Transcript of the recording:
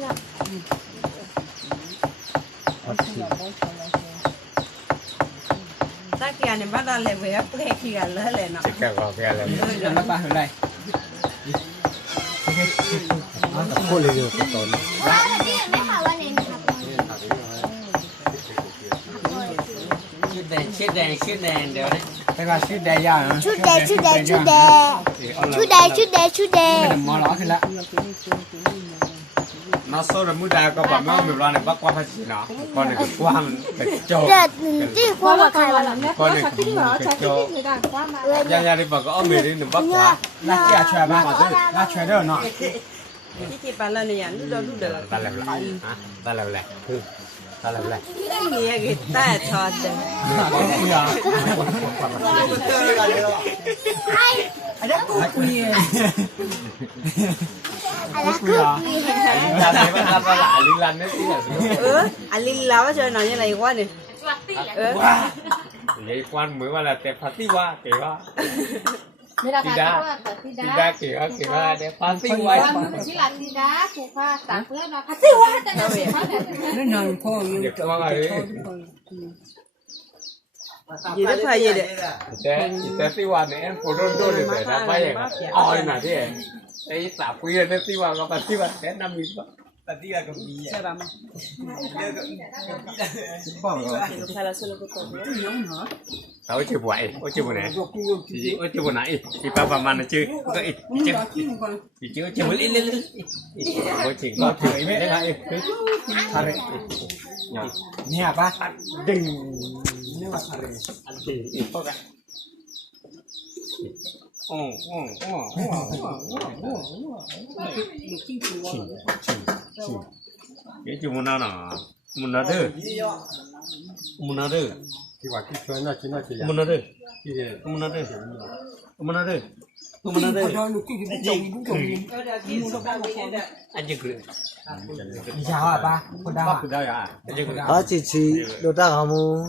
하나. Ta kia bắt đầu lại về cái kia lỡ lại nó. Chỉ cần vào kia là. Nó bắt hồi này. Cô lấy được cái tổn. Chút đèn, chút đèn, chút đấy. Đây là chút đèn ra nữa. Chút đèn, chút đèn, chút đèn. Chút đèn, chút đèn, chút đèn. Mình. 那说的牡丹个把妈没让你把瓜发起了，把那个瓜给浇。这你这瓜我开了，把那个给浇。人家的把个奥美的你把瓜，那家全把瓜子，那全都拿。你去把那那样，你都录得了。把来来，啊，把来来，嗯。好了，来。你也给带错的。对呀。哎，这故意。Làm này mà làm là lạ liên lanh đấy chứ là Ừ, anh Linh láo chơi nói như này quá nè. Ừ. Lấy quan mới mà là tẹp phát tí qua, kể qua. ไม่ได้ค่ะธิดา Thì ธิดา ra kể qua, kể qua, để phát tí ว่า qua. มันชื่ออะไรธิดาถูกค่ะสามเพื่อนมาพัดซิว่าแต่เดี๋ยวสิว่าแต่ Nó nằm thôi, Được, nó mà ấy. Yere pa yere. Ite ite siwa ne en poro do le te na pa yega. Ay na de. Ei sa pu yere siwa ka pa siwa te na mi pa. Tadi ga kami ya. Sa rama. Sala solo ko to. Tao chi buai, o chi bune. Chi o chi bune ai. Chi pa pa mana chi. Ko ai. Chi. Chi chi chi bule le le. Ko chi ko chi ai me ai. Thare. Nya ba. Ding. chỉ muốn nào nào muốn nào được muốn nào được thì bảo chỉ chuyên là chỉ là chỉ muốn nào được chỉ muốn nào được muốn nào được muốn nào được anh chị cười dạ ba cô đau à cô đau à anh chị chị đồ đau không